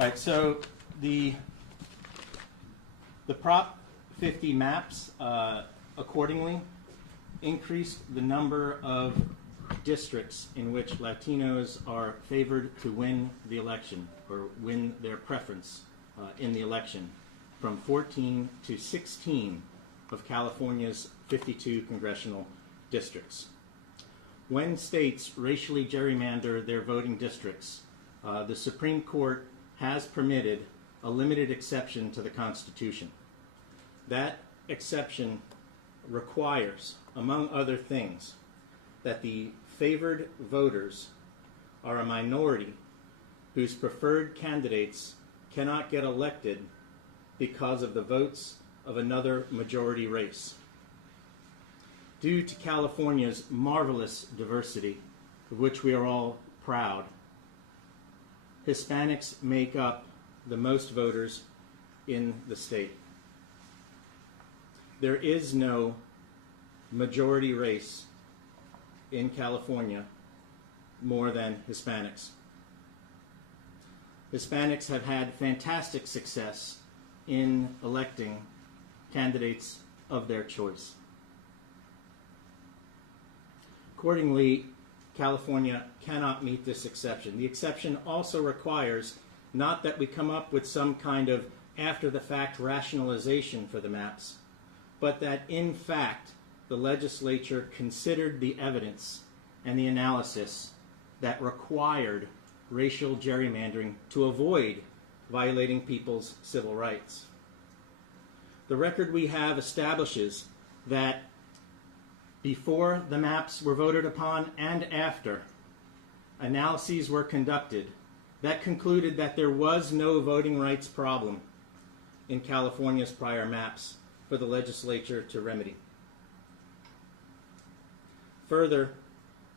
All right, so the Prop 50 maps accordingly increased the number of districts in which Latinos are favored to win the election or win their preference in the election from 14 to 16 of California's 52 congressional districts. When states racially gerrymander their voting districts, the Supreme Court has permitted a limited exception to the Constitution. That exception requires, among other things, that the favored voters are a minority whose preferred candidates cannot get elected because of the votes of another majority race. Due to California's marvelous diversity, of which we are all proud, Hispanics make up the most voters in the state. There is no majority race in California more than Hispanics. Hispanics have had fantastic success in electing candidates of their choice. Accordingly, California cannot meet this exception. The exception also requires not that we come up with some kind of after-the-fact rationalization for the maps, but that in fact the legislature considered the evidence and the analysis that required racial gerrymandering to avoid violating people's civil rights. The record we have establishes that before the maps were voted upon and after, analyses were conducted that concluded that there was no voting rights problem in California's prior maps for the legislature to remedy. Further,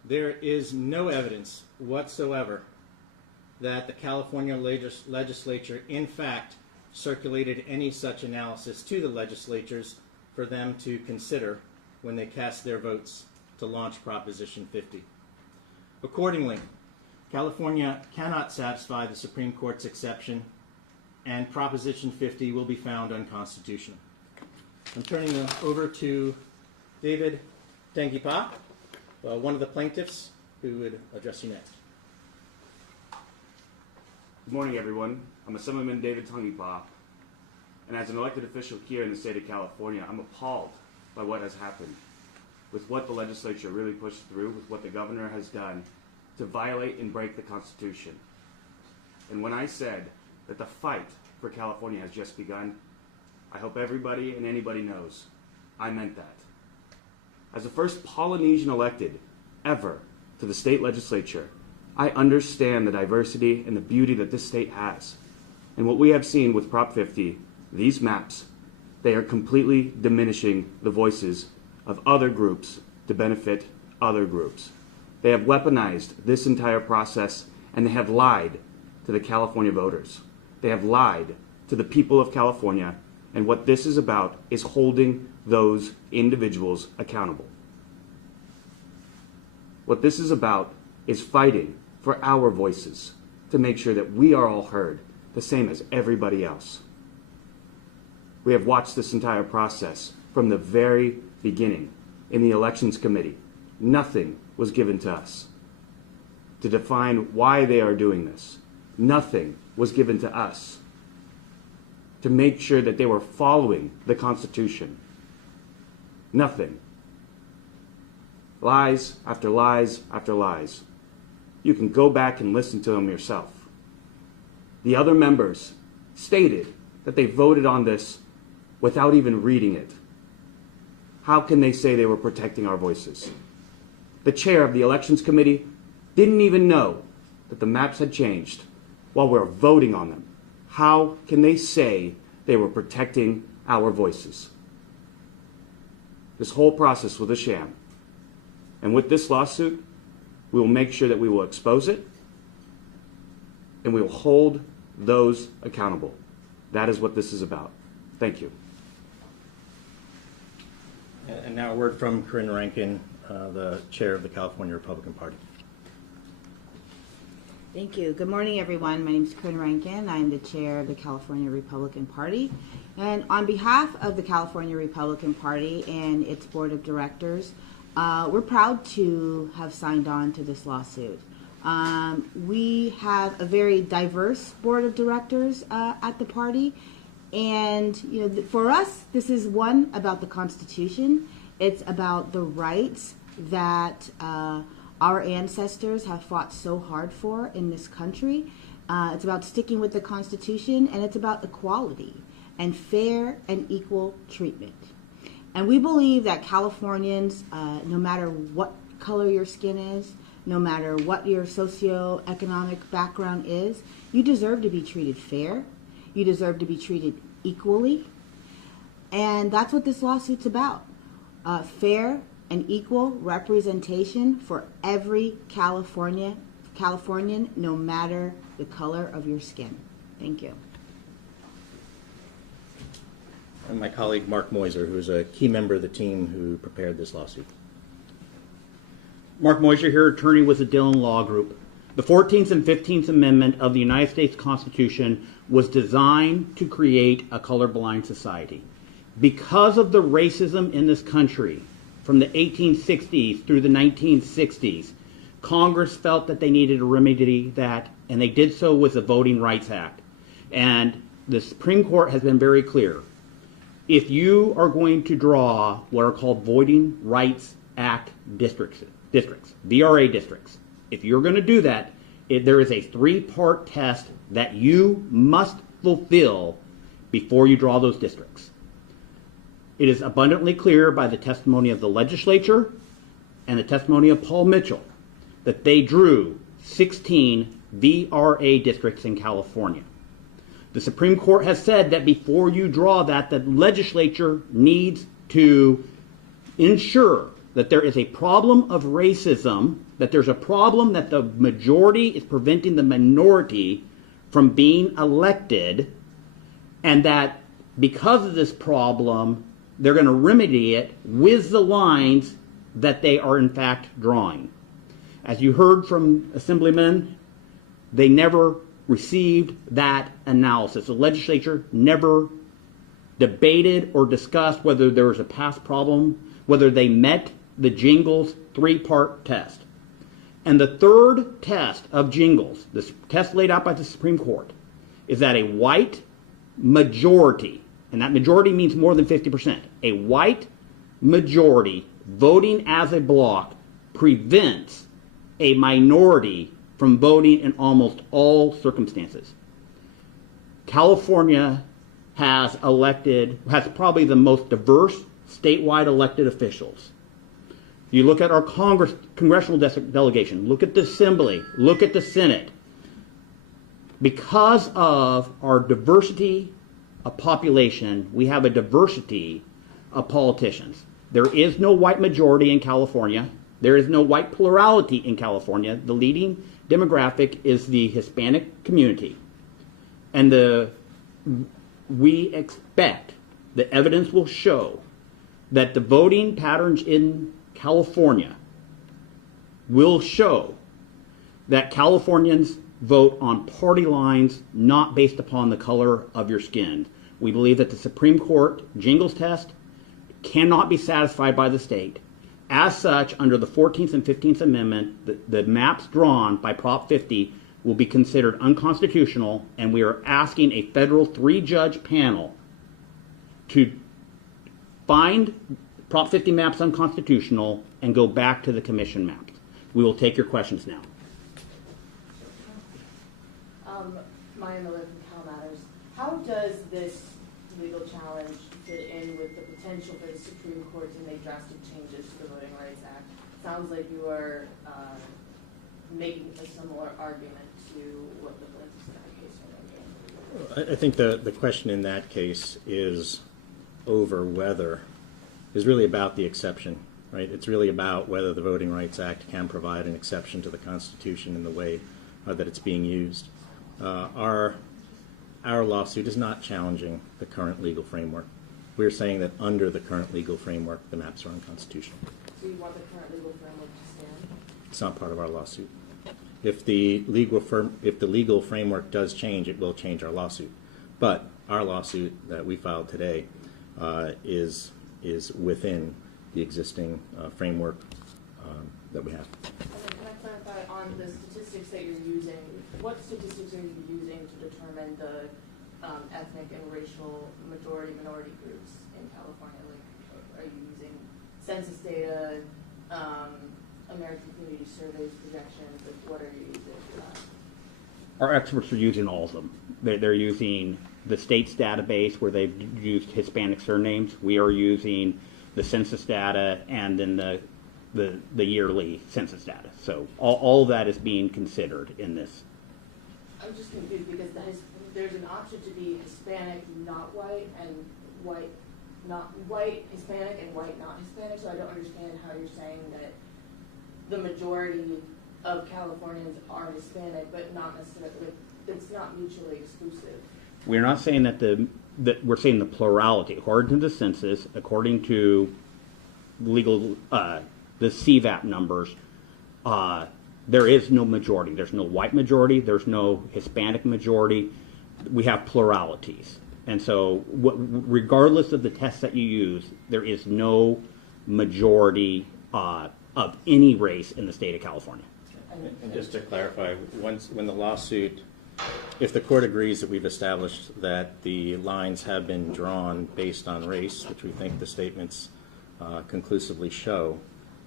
there is no evidence whatsoever that the California legislature in fact circulated any such analysis to the legislatures for them to consider when they cast their votes to launch Proposition 50. Accordingly, California cannot satisfy the Supreme Court's exception, and Proposition 50 will be found unconstitutional. I'm turning over to David Tangipa, one of the plaintiffs, who would address you next. Good morning, everyone. I'm Assemblyman David Tangipa, and as an elected official here in the state of California, I'm appalled by what has happened, with what the legislature really pushed through, with what the governor has done to violate and break the Constitution. And when I said that the fight for California has just begun, I hope everybody and anybody knows I meant that. As the first Polynesian elected ever to the state legislature, I understand the diversity and the beauty that this state has. And what we have seen with Prop 50, these maps, they are completely diminishing the voices of other groups to benefit other groups. They have weaponized this entire process, and they have lied to the California voters. They have lied to the people of California, and what this is about is holding those individuals accountable. What this is about is fighting for our voices to make sure that we are all heard, the same as everybody else. We have watched this entire process from the very beginning in the Elections Committee. Nothing was given to us to define why they are doing this. Nothing was given to us to make sure that they were following the Constitution. Nothing. Lies after lies after lies. You can go back and listen to them yourself. The other members stated that they voted on this without even reading it. How can they say they were protecting our voices? The chair of the Elections Committee didn't even know that the maps had changed while we were voting on them. How can they say they were protecting our voices? This whole process was a sham. And with this lawsuit, we will make sure that we will expose it and we will hold those accountable. That is what this is about. Thank you. And now a word from Corrin Rankin, the chair of the California Republican Party. Thank you. Good morning, everyone. My name is Corrin Rankin. I'm the chair of the California Republican Party. And on behalf of the California Republican Party and its board of directors, we're proud to have signed on to this lawsuit. We have a very diverse board of directors at the party. And for us, this is one about the Constitution. It's about the rights that our ancestors have fought so hard for in this country. It's about sticking with the Constitution, and it's about equality and fair and equal treatment. And we believe that Californians, no matter what color your skin is, no matter what your socioeconomic background is, you deserve to be treated fair. You deserve to be treated equally. And that's what this lawsuit's about. Fair and equal representation for every Californian, no matter the color of your skin. Thank you. And my colleague Mark Meuser, who is a key member of the team who prepared this lawsuit. Mark Meuser here, attorney with the Dhillon Law Group. The 14th and 15th Amendment of the United States Constitution was designed to create a colorblind society. Because of the racism in this country, from the 1860s through the 1960s, Congress felt that they needed to remedy that, and they did so with the Voting Rights Act. And the Supreme Court has been very clear. If you are going to draw what are called Voting Rights Act districts, VRA districts, if you're going to do that, there is a three-part test that you must fulfill before you draw those districts. It is abundantly clear by the testimony of the legislature and the testimony of Paul Mitchell that they drew 16 VRA districts in California. The Supreme Court has said that before you draw that, the legislature needs to ensure that there is a problem of racism, that there's a problem that the majority is preventing the minority from being elected, and that because of this problem, they're going to remedy it with the lines that they are in fact drawing. As you heard from Assemblymen, they never received that analysis. The legislature never debated or discussed whether there was a past problem, whether they met the Jingles three-part test. And the third test of Jingles, the test laid out by the Supreme Court, is that a white majority, and that majority means more than 50%, a white majority voting as a block prevents a minority from voting in almost all circumstances. California has probably the most diverse statewide elected officials. You look at our congressional delegation, look at the Assembly, look at the Senate. Because of our diversity of population, we have a diversity of politicians. There is no white majority in California. There is no white plurality in California. The leading demographic is the Hispanic community. And we expect, the evidence will show, that the voting patterns in California will show that Californians vote on party lines, not based upon the color of your skin. We believe that the Supreme Court Jingles test cannot be satisfied by the state. As such, under the 14th and 15th Amendment, the maps drawn by Prop 50 will be considered unconstitutional, and we are asking a federal three-judge panel to find Prop 50 maps unconstitutional and go back to the commission maps. We will take your questions now. Maya Miller from Cal Matters. How does this legal challenge fit in with the potential for the Supreme Court to make drastic changes to the Voting Rights Act? Sounds like you are making a similar argument to what the plaintiffs in that case are making. I think the question in that case is really about the exception, right? It's really about whether the Voting Rights Act can provide an exception to the Constitution in the way that it's being used. Our lawsuit is not challenging the current legal framework. We're saying that under the current legal framework, the maps are unconstitutional. So you want the current legal framework to stand? It's not part of our lawsuit. If the legal framework does change, it will change our lawsuit. But our lawsuit that we filed today is within the existing framework that we have. And then can I clarify on the statistics that you're using? What statistics are you using to determine the ethnic and racial minority groups in California? Like, are you using census data, American Community Surveys projections? Like, what are you using for that? Our experts are using all of them. They're using the state's database where they've used Hispanic surnames. We are using the census data and then the yearly census data. So all of that is being considered in this. I'm just confused because there's an option to be Hispanic, not white, and white, not white, Hispanic, and white, not Hispanic. So I don't understand how you're saying that the majority of Californians are Hispanic, but not necessarily. It's not mutually exclusive. We're not saying that we're saying the plurality. According to the census, according to legal the CVAP numbers, there is no majority. There's no white majority. There's no Hispanic majority. We have pluralities. And so regardless of the test that you use, there is no majority of any race in the state of California. And just to clarify, when the lawsuit, if the court agrees that we've established that the lines have been drawn based on race, which we think the statements conclusively show,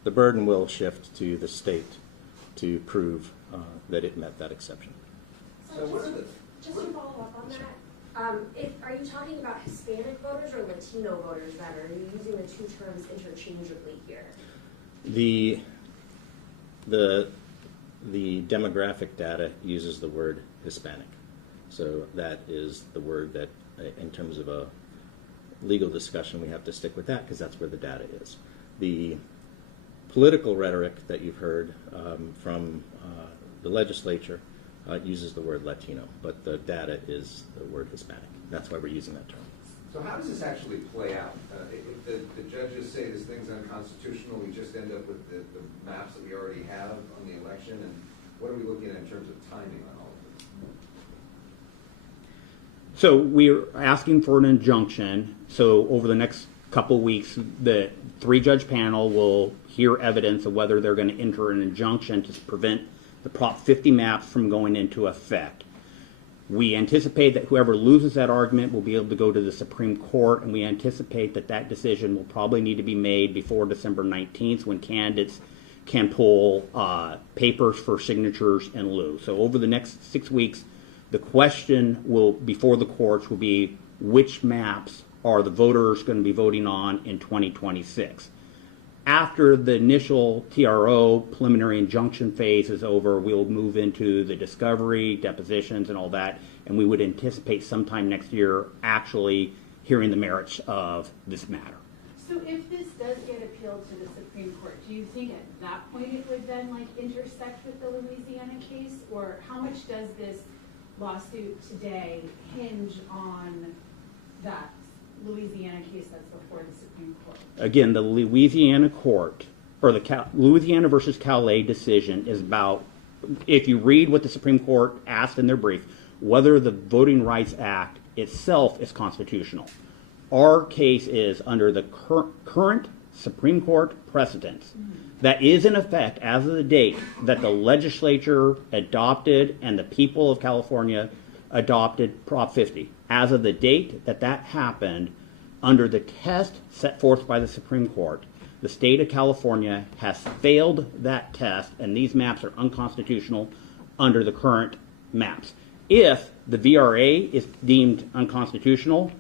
the burden will shift to the state to prove that it met that exception. So just to follow up on that, are you talking about Hispanic voters or Latino voters then? Or are you using the two terms interchangeably here? The demographic data uses the word Hispanic. So that is the word that, in terms of a legal discussion, we have to stick with that because that's where the data is. The political rhetoric that you've heard from the legislature uses the word Latino, but the data is the word Hispanic. That's why we're using that term. So how does this actually play out? If the judges say this thing's unconstitutional, we just end up with the maps that we already have on the election, and what are we looking at in terms of timing on all of this? So we're asking for an injunction. So over the next couple weeks, the 3-judge panel will hear evidence of whether they're going to enter an injunction to prevent the Prop 50 maps from going into effect. We anticipate that whoever loses that argument will be able to go to the Supreme Court, and we anticipate that that decision will probably need to be made before December 19th when candidates can pull papers for signatures in lieu. So over the next 6 weeks, the question will before the courts will be which maps are the voters going to be voting on in 2026. After the initial TRO preliminary injunction phase is over, we'll move into the discovery, depositions, and all that, and we would anticipate sometime next year actually hearing the merits of this matter. So if this does get appealed to the Supreme Court, do you think at that point it would then intersect with the Louisiana case, or how much does this lawsuit today hinge on that Louisiana case that's before the Supreme Court? Again, the Louisiana court, or the Louisiana versus Callais decision is about, if you read what the Supreme Court asked in their brief, whether the Voting Rights Act itself is constitutional. Our case is under the current Supreme Court precedents that is in effect as of the date that the legislature adopted and the people of California adopted Prop 50. As of the date that that happened, under the test set forth by the Supreme Court, the state of California has failed that test, and these maps are unconstitutional under the current maps. If the VRA is deemed unconstitutional,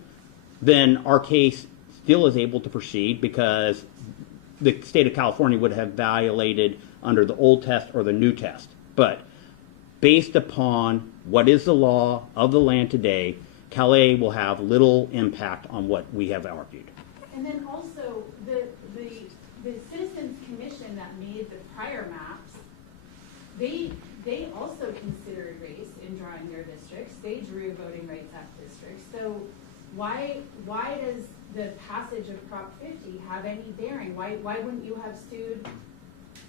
then our case still is able to proceed because the state of California would have violated under the old test or the new test. But based upon what is the law of the land today, Callais will have little impact on what we have argued. And then also the Citizens Commission that made the prior maps, they also considered race in drawing their districts. They drew Voting Rights Act districts. So why does the passage of Prop 50 have any bearing? Why wouldn't you have sued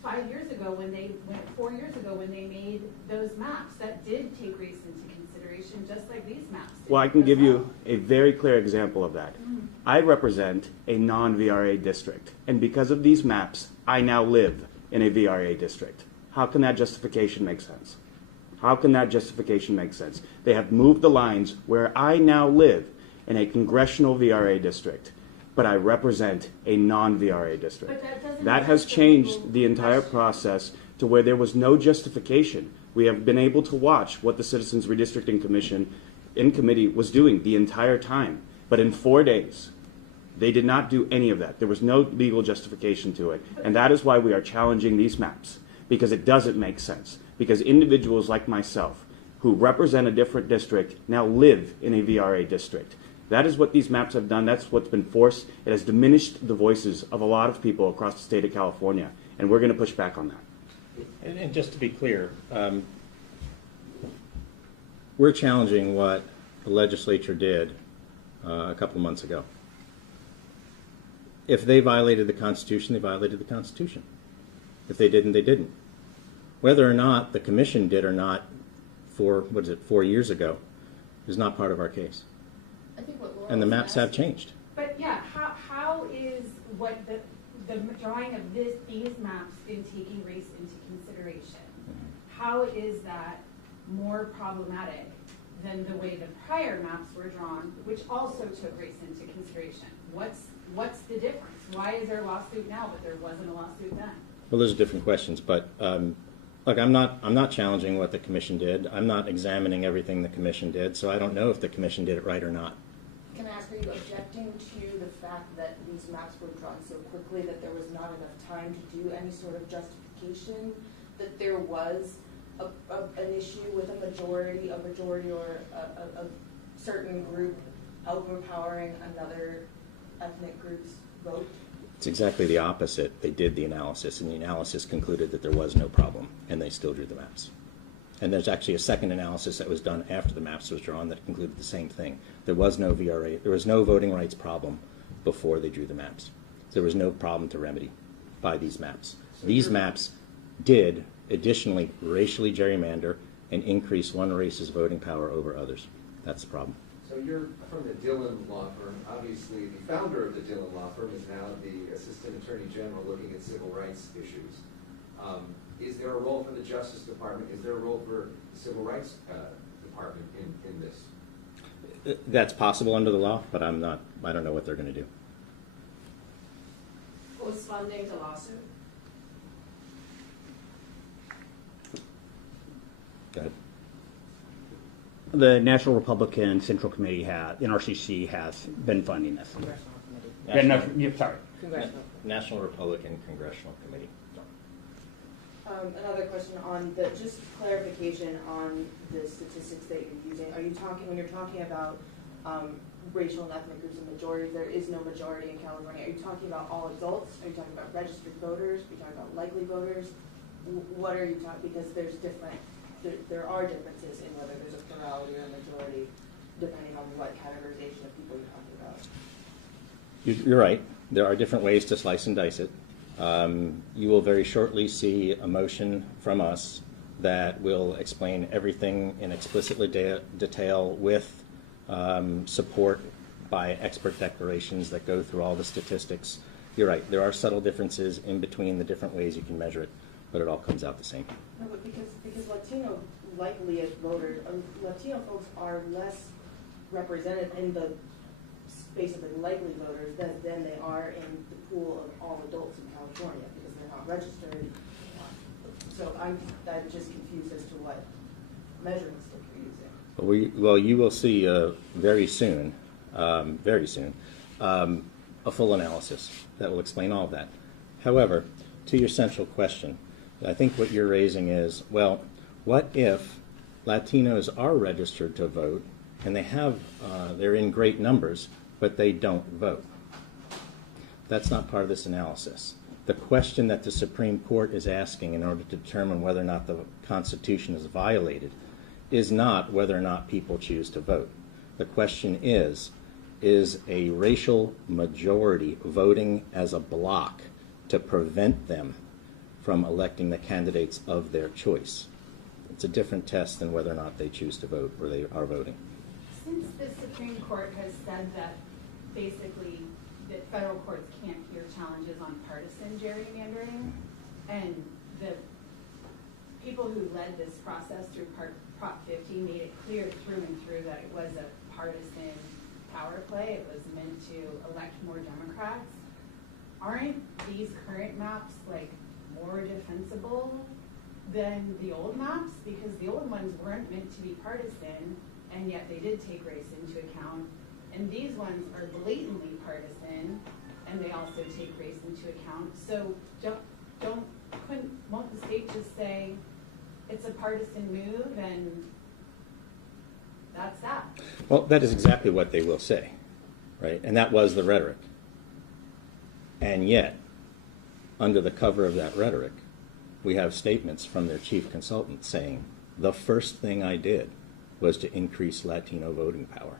5 years ago when they went, 4 years ago when they made those maps that did take race into consideration, just like these maps did. Well, I can give you a very clear example of that. I represent a non-VRA district, and because of these maps, I now live in a VRA district. How can that justification make sense? How can that justification make sense? They have moved the lines where I now live in a congressional VRA district, but I represent a non-VRA district. That has changed the entire process to where there was no justification. We have been able to watch what the Citizens Redistricting Commission in committee was doing the entire time. But in 4 days, they did not do any of that. There was no legal justification to it. And that is why we are challenging these maps, because it doesn't make sense. Because individuals like myself, who represent a different district, now live in a VRA district. That is what these maps have done. That's what's been forced. It has diminished the voices of a lot of people across the state of California. And we're going to push back on that. And just to be clear, we're challenging what the legislature did a couple of months ago. If they violated the Constitution, they violated the Constitution. If they didn't, they didn't. Whether or not the commission did or not 4 years ago is not part of our case. I think what Laura And the was maps have asking- changed. But yeah, how is what the drawing of these maps in taking race into consideration? How is that more problematic than the way the prior maps were drawn, which also took race into consideration? What's the difference? Why is there a lawsuit now, but there wasn't a lawsuit then? Well, those are different questions, but look, I'm not challenging what the commission did. I'm not examining everything the commission did, so I don't know if the commission did it right or not. Can I ask, are you objecting to the fact that these maps were drawn so quickly that there was not enough time to do any sort of justification, that there was an issue with a majority or a certain group overpowering another ethnic group's vote? It's exactly the opposite. They did the analysis, and the analysis concluded that there was no problem, and they still drew the maps. And there's actually a second analysis that was done after the maps was drawn that concluded the same thing. There was no VRA, there was no voting rights problem before they drew the maps. There was no problem to remedy by these maps. These maps did additionally racially gerrymander and increase one race's voting power over others. That's the problem. So you're from the Dhillon Law Firm. Obviously, the founder of the Dhillon Law Firm is now the Assistant Attorney General looking at civil rights issues. Is there a role for the Justice Department? Is there a role for the Civil Rights Department in this? That's possible under the law, but I don't know what they're going to do. Was funding the lawsuit? Go ahead. The National Republican Central Committee NRCC has been funding this. Congressional committee. Sorry. Congressional. National Republican Congressional Committee. Another question on just clarification on the statistics that you're using. Are you talking, when you're talking about racial and ethnic groups and majorities, there is no majority in California. Are you talking about all adults? Are you talking about registered voters? Are you talking about likely voters? What are you talking, because there are differences in whether there's a plurality or a majority, depending on what categorization of people you're talking about. You're right. There are different ways to slice and dice it. You will very shortly see a motion from us that will explain everything in explicit detail with support by expert declarations that go through all the statistics. You're right. There are subtle differences in between the different ways you can measure it, but it all comes out the same. No, but because Latino likely as voters, Latino folks are less represented in the space of the likely voters than they are in the pool of all adults in California, because they're not registered. So I'm just confused as to what measurement stick you're using. Well, you will see very soon, a full analysis that will explain all of that. However, to your central question, I think what you're raising is, well, what if Latinos are registered to vote and they're in great numbers, but they don't vote? That's not part of this analysis. The question that the Supreme Court is asking in order to determine whether or not the Constitution is violated is not whether or not people choose to vote. The question is a racial majority voting as a bloc to prevent them from electing the candidates of their choice. It's a different test than whether or not they choose to vote or they are voting. Since the Supreme Court has said that basically that federal courts can't hear challenges on partisan gerrymandering, and the people who led this process through Prop 50 made it clear through and through that it was a partisan power play. It was meant to elect more Democrats. Aren't these current maps like more defensible than the old maps? Because the old ones weren't meant to be partisan, and yet they did take race into account. And these ones are blatantly partisan, and they also take race into account. So won't the state just say it's a partisan move and that's that? Well, that is exactly what they will say, right? And that was the rhetoric. And yet, under the cover of that rhetoric, we have statements from their chief consultant saying, the first thing I did was to increase Latino voting power.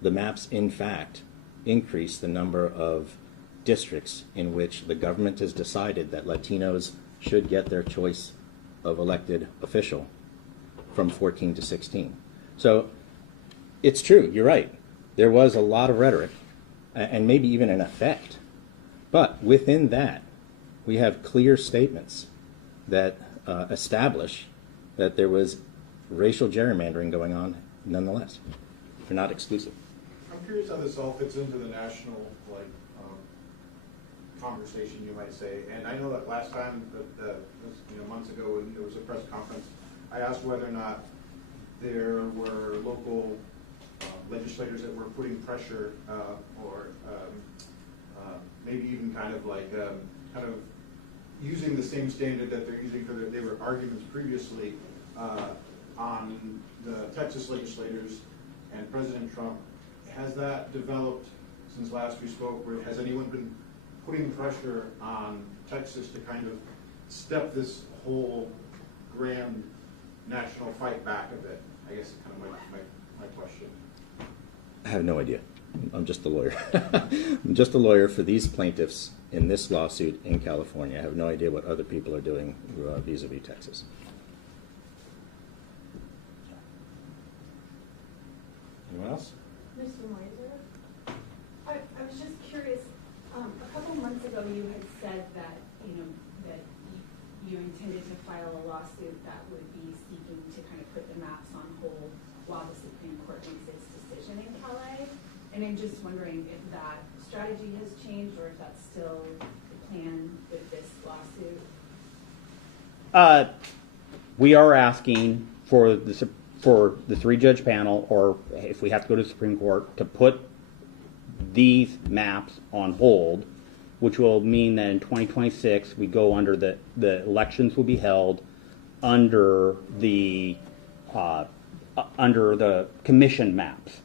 The maps, in fact, increase the number of districts in which the government has decided that Latinos should get their choice of elected official from 14 to 16. So it's true, you're right. There was a lot of rhetoric and maybe even an effect. But within that, we have clear statements that establish that there was racial gerrymandering going on nonetheless. They're not exclusive. I'm curious how this all fits into the national conversation, you might say. And I know that last time, months ago, when there was a press conference, I asked whether or not there were local legislators that were putting pressure or maybe even kind of using the same standard that they're using for they were arguments previously on the Texas legislators and President Trump. Has that developed since last we spoke? Has anyone been putting pressure on Texas to kind of step this whole grand national fight back a bit? I guess is kind of my question. I have no idea. I'm just a lawyer. I'm just a lawyer for these plaintiffs in this lawsuit in California. I have no idea what other people are doing vis-a-vis Texas. Anyone else? Mr. Meuser, I was just curious. A couple months ago, you had said that that you intended to file a lawsuit that would be seeking to kind of put the maps on hold while the Supreme Court makes its decision in Callais. And I'm just wondering if that strategy has changed or if that's still the plan with this lawsuit. We are asking for the three-judge panel, or if we have to go to the Supreme Court, to put these maps on hold, which will mean that in 2026 we go under the elections will be held under the commission maps.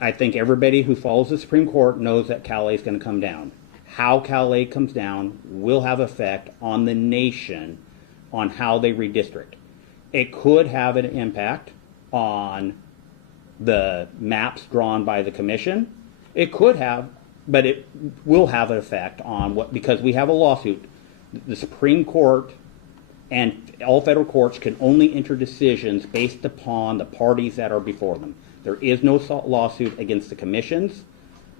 I think everybody who follows the Supreme Court knows that Callais is going to come down. How Callais comes down will have effect on the nation on how they redistrict. It could have an impact on the maps drawn by the commission. It could have, but it will have an effect on because we have a lawsuit. The Supreme Court and all federal courts can only enter decisions based upon the parties that are before them. There is no lawsuit against the commissions,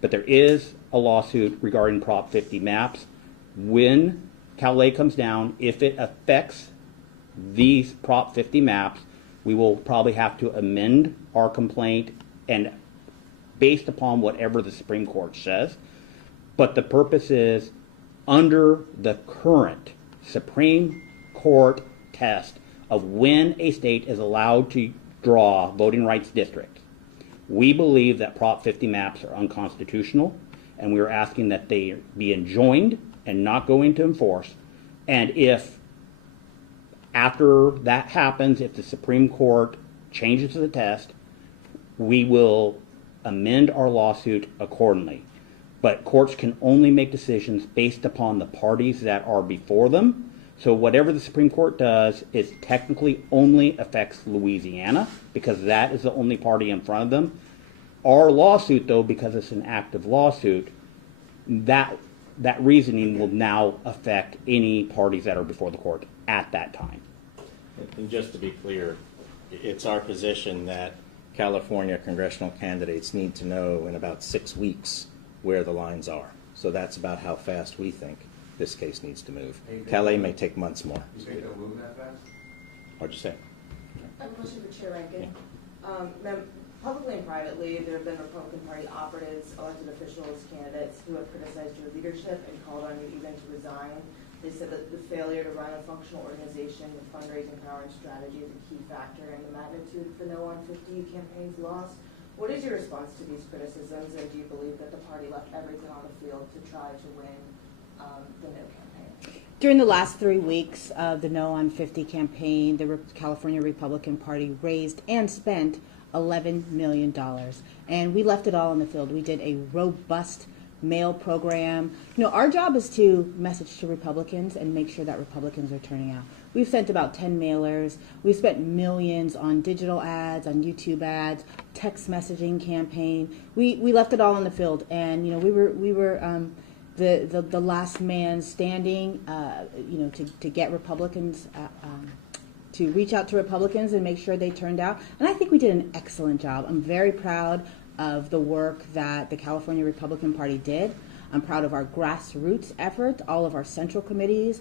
but there is a lawsuit regarding Prop 50 maps. When Callais comes down, if it affects these Prop 50 maps, we will probably have to amend our complaint and based upon whatever the Supreme Court says. But the purpose is under the current Supreme Court test of when a state is allowed to draw voting rights districts. We believe that Prop 50 maps are unconstitutional, and we are asking that they be enjoined and not go into enforce. And if after that happens, if the Supreme Court changes the test, we will amend our lawsuit accordingly. But courts can only make decisions based upon the parties that are before them. So whatever the Supreme Court does, it technically only affects Louisiana because that is the only party in front of them. Our lawsuit, though, because it's an active lawsuit, that that reasoning will now affect any parties that are before the court at that time. And just to be clear, it's our position that California congressional candidates need to know in about 6 weeks where the lines are. So that's about how fast we think this case needs to move. Callais may take months more. You think they'll move that fast? What'd you say? I have a question for Chair Rankin. Publicly and privately, there have been Republican Party operatives, elected officials, candidates who have criticized your leadership and called on you even to resign. They said that the failure to run a functional organization with fundraising power and strategy is a key factor in the magnitude of the No on 50 campaign's loss. What is your response to these criticisms, and do you believe that the party left everything on the field to try to win the No campaign? During the last 3 weeks of the No on 50 campaign, the California Republican Party raised and spent $11 million. And we left it all on the field. We did a robust mail program. You know, our job is to message to Republicans and make sure that Republicans are turning out. We've sent about 10 mailers. We've spent millions on digital ads, on YouTube ads, text messaging campaign. We left it all on the field, and you know, we were the last man standing. You know, to get Republicans. To reach out to Republicans and make sure they turned out. And I think we did an excellent job. I'm very proud of the work that the California Republican Party did. I'm proud of our grassroots effort, all of our central committees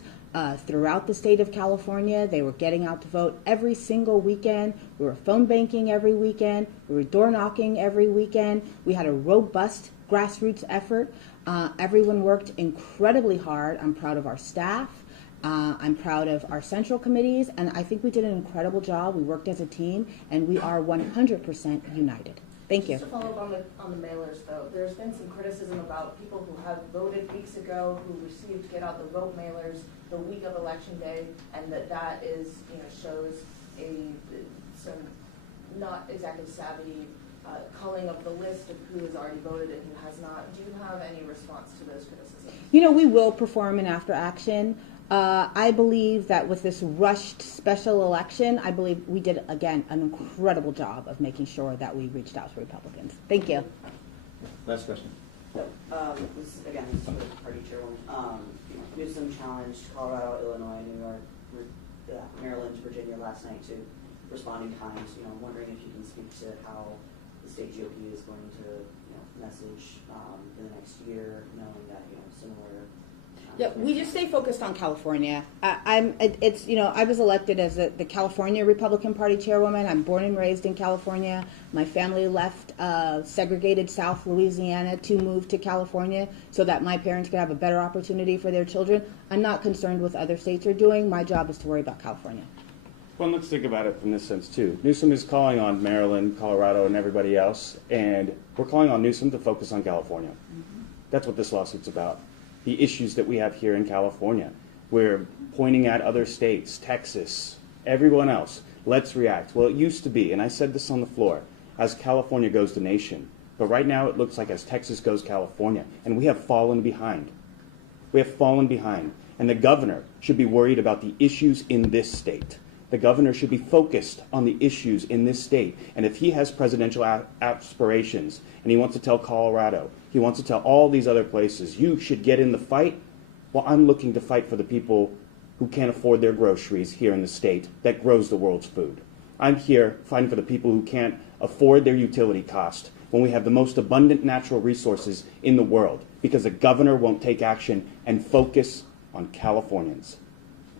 throughout the state of California. They were getting out to vote every single weekend. We were phone banking every weekend. We were door knocking every weekend. We had a robust grassroots effort. Everyone worked incredibly hard. I'm proud of our staff. I'm proud of our central committees, and I think we did an incredible job. We worked as a team, and we are 100% united. Thank you. Just to follow up on the mailers, though, there's been some criticism about people who have voted weeks ago who received get out the vote mailers the week of Election Day, and that is, you know, shows some not exactly savvy culling of the list of who has already voted and who has not. Do you have any response to those criticisms? You know, we will perform an after action. I believe that with this rushed special election, I believe we did, again, an incredible job of making sure that we reached out to Republicans. Thank you. Last question. This is for the party chairwoman. Newsom challenged Colorado, Illinois, New York, Maryland, Virginia last night to responding times. You know, I'm wondering if you can speak to how the state GOP is going to, message in the next year, knowing that similar. Yeah, we just stay focused on California. I was elected as the California Republican Party chairwoman. I'm born and raised in California. My family left segregated South Louisiana to move to California so that my parents could have a better opportunity for their children. I'm not concerned with what other states are doing. My job is to worry about California. Well, let's think about it from this sense, too. Newsom is calling on Maryland, Colorado, and everybody else, and we're calling on Newsom to focus on California. Mm-hmm. That's what this lawsuit's about. The issues that we have here in California. We're pointing at other states, Texas, everyone else. Let's react. Well, it used to be, and I said this on the floor, as California goes the nation. But right now it looks like as Texas goes California, and we have fallen behind. We have fallen behind. And the governor should be worried about the issues in this state. The governor should be focused on the issues in this state. And if he has presidential aspirations and he wants to tell Colorado, he wants to tell all these other places, you should get in the fight, well, I'm looking to fight for the people who can't afford their groceries here in the state that grows the world's food. I'm here fighting for the people who can't afford their utility cost when we have the most abundant natural resources in the world because the governor won't take action and focus on Californians.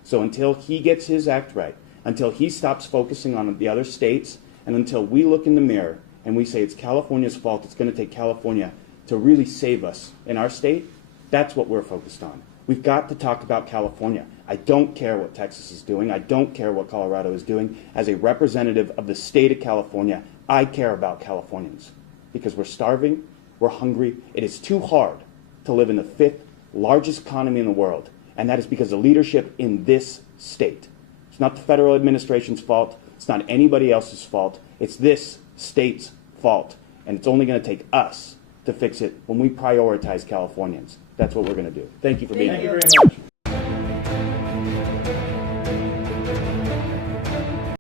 So until he gets his act right, until he stops focusing on the other states, and until we look in the mirror and we say it's California's fault, it's going to take California to really save us in our state, that's what we're focused on. We've got to talk about California. I don't care what Texas is doing. I don't care what Colorado is doing. As a representative of the state of California, I care about Californians because we're starving, we're hungry. It is too hard to live in the 5th largest economy in the world, and that is because of leadership in this state. It's not the federal administration's fault. It's not anybody else's fault. It's this state's fault. And it's only going to take us to fix it when we prioritize Californians. That's what we're going to do. Thank you for being here. Thank you very much.